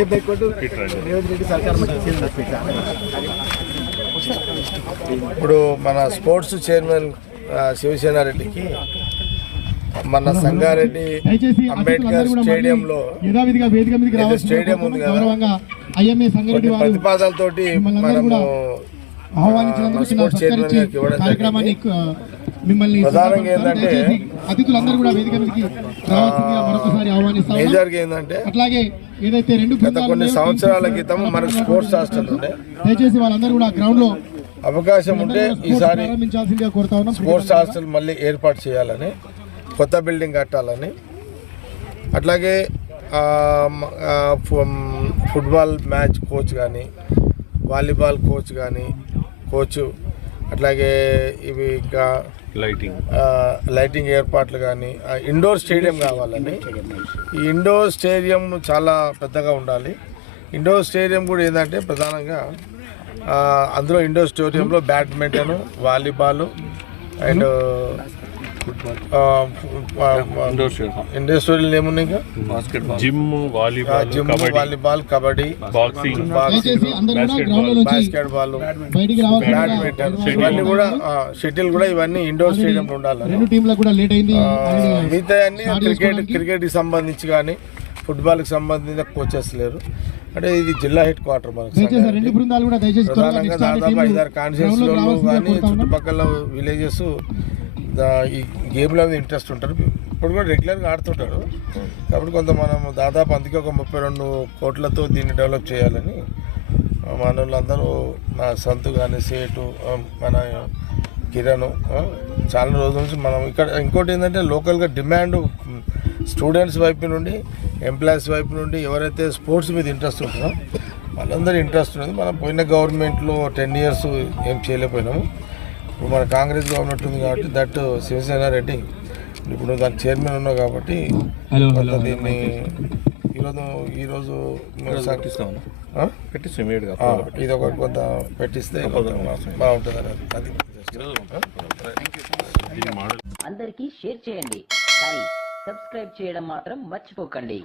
డెబ్బై కోట్లు రేవంత్ రెడ్డి. ఇప్పుడు మన స్పోర్ట్స్ చైర్మన్ శివసేన రెడ్డికి మన సంగారెడ్డి అంబేద్కర్ స్టేడియంలో స్టేడియం ఉంది కదా. ప్రతిపాదనలతోటి మనము స్పోర్ట్స్ చైర్మన్ ఇవ్వడం మిమ్మల్ని ప్రధానంగా ఏంటంటే- అతిథులందరూ కూడా వేదిక మీదకి రావాల్సిందిగా మరొకసారి ఆహ్వానిస్తా ఉన్నాం. మేజర్గా ఏంటంటే అట్లాగే ఏదైతే రెండు గత కొన్ని సంవత్సరాల క్రితం మనకు స్పోర్ట్స్ హాస్టల్ ఉండే దయచేసి వాళ్ళందరూ కూడా గ్రౌండ్లో అవకాశం ఉంటే ఈసారి స్పోర్ట్స్ హాస్టల్ మళ్ళీ ఏర్పాటు చేయాలని కొత్త బిల్డింగ్ కట్టాలని. అట్లాగే ఫుట్బాల్ మ్యాచ్ కోచ్ కానీ వాలీబాల్ కోచ్ కానీ కోచ్ అట్లాగే ఇవి ఇంకా లైటింగ్ లైటింగ్ ఏర్పాట్లు కానీ ఇండోర్ స్టేడియం కావాలని ఈ ఇండోర్ స్టేడియం చాలా పెద్దగా ఉండాలి. ఇండోర్ స్టేడియం కూడా ఏంటంటే ప్రధానంగా అందులో ఇండోర్ స్టేడియంలో బ్యాడ్మింటన్ వాలీబాల్ అండ్ స్టేడియం ఏమున్నాయి ఇంకా? Gym volleyball gym kabaddi. Volleyball kabaddi. Boxing. Basketball badminton. ఇవన్నీ కూడా షటిల్ కూడా ఇవన్నీ ఇండోర్ స్టేడియంలో ఉండాలి. మిగతా అన్ని క్రికెట్ క్రికెట్కి సంబంధించి కానీ ఫుట్బాల్కి సంబంధించిన కోచెస్ లేరు. అంటే ఇది జిల్లా హెడ్ క్వార్టర్ మనకు దయచేసి ఆ రెండు బృందాలు కూడా దయచేసి త్వరగా ప్రధానంగా దాదాపు ఐదారు రావాల్సిందిగా కానీ. చుట్టుపక్కల విలేజెస్ ఈ గేమ్లో ఇంట్రెస్ట్ ఉంటారు. ఇప్పుడు కూడా రెగ్యులర్గా ఆడుతుంటారు కాబట్టి కొంత మనం దాదాపు అందుకే ఒక ముప్పై రెండు కోట్లతో దీన్ని డెవలప్ చేయాలని మన వాళ్ళందరూ నా సంతు కానీ సేటు మన కిరణ్ చాలా రోజుల నుంచి మనం ఇక్కడ ఇంకోటి ఏంటంటే లోకల్గా డిమాండ్ స్టూడెంట్స్ వైపు నుండి ఎంప్లాయీస్ వైపు నుండి ఎవరైతే స్పోర్ట్స్ మీద ఇంట్రెస్ట్ ఉంటుందో వాళ్ళందరూ ఇంట్రెస్ట్ ఉంది మనం పోయిన గవర్నమెంట్లో టెన్ ఇయర్స్ ఏం చేయలేకపోయినాము. ఇప్పుడు మన కాంగ్రెస్ గవర్నమెంట్ ఉంది కాబట్టి దట్ శివసేన రెడ్డి. ఇప్పుడు దాని చైర్మన్ ఉన్నావు కాబట్టి దీన్ని ఈరోజు ఈరోజు ఇది ఒకటి కొంత పెట్టిస్తే బాగుంటుంది అది. అందరికీ షేర్ చేయండి. సబ్స్క్రైబ్ చేయడం మాత్రం మర్చిపోకండి.